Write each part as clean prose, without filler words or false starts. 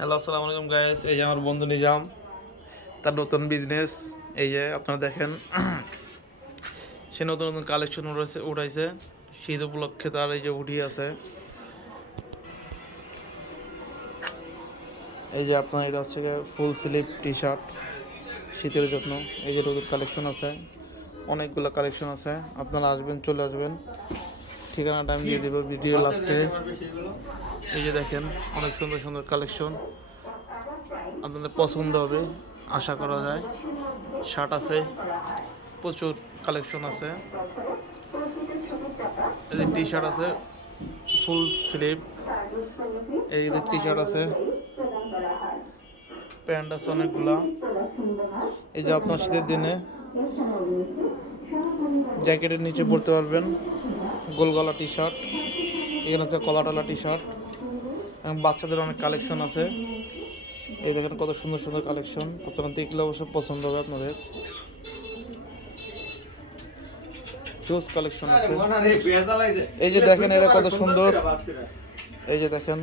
Hello, আসসালামু আলাইকুম guys. এই যে আমার বন্ধু নিজাম, তার নতুন বিজনেস। এই যে আপনারা দেখেন, সে নতুন নতুন কালেকশন উঠাইছে। শীত উপলক্ষে তার এই যে উঠি আছে। এই যে আপনার এটা হচ্ছে ফুল স্লিভ টি শার্ট শীতের জন্য। এই যে নতুন কালেকশন আছে, অনেকগুলো কালেকশন আছে। আপনারা আসবেন, চলে আসবেন। ঠিকানাটা আমি দিয়ে দেবো ভিডিও লাস্টে। এই যে দেখেন, অনেক সুন্দর সুন্দর কালেকশন, আপনাদের পছন্দ হবে আশা করা যায়। শার্ট আছে, প্রচুর কালেকশন আছে। এই যে টি শার্ট আছে ফুল স্লিভ, এই যে টি শার্ট আছে, প্যান্ট আছে অনেকগুলা। এই যে আপনার শীতের দিনে জ্যাকেটের নিচে পরতে পারবেন, গোল গলা টি শার্ট। এখানে আছে কলা টলা টি শার্ট, এবং বাচ্চাদের অনেক কালেকশন আছে। এই দেখেন কত সুন্দর সুন্দর কালেকশন, আপনারা দেখলে অবশ্য পছন্দ হবে আপনাদের। শুজ কালেকশন আছে। এই যে দেখেন এটা কত সুন্দর, এই যে দেখেন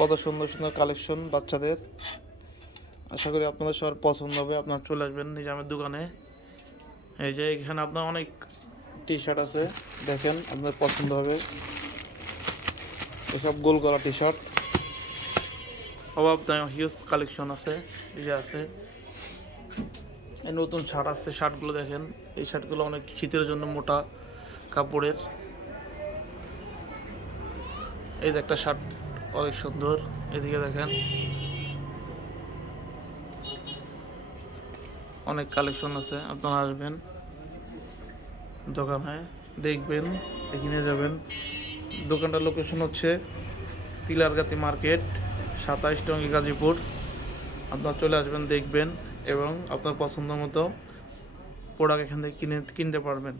কত সুন্দর সুন্দর কালেকশন বাচ্চাদের। আশা করি আপনাদের সবার পছন্দ হবে। আপনারা চলে আসবেন নিজামের দোকানে। এই যে এখানে আপনার অনেক টি শার্ট আছে, দেখেন আপনাদের পছন্দ হবে। এসব গোল গলা টি শার্ট, অভাব হিউজ কালেকশন আছে। এই যে আছে, এই নতুন শার্ট আছে। শার্টগুলো দেখেন, এই শার্টগুলো অনেক শীতের জন্য মোটা কাপড়ের। এই যে একটা শার্ট অনেক সুন্দর, এদিকে দেখেন অনেক কালেকশন আছে। আপনারা আসবেন দোকানে, দেখবেন, দেখে নিয়ে যাবেন। দোকানটার লোকেশন হচ্ছে তিলারগাতি মার্কেট, 27 টঙ্গী, গাজীপুর। আপনারা চলে আসবেন, দেখবেন, এবং আপনার পছন্দ মতো প্রোডাক্ট এখান থেকে কিনতে পারবেন।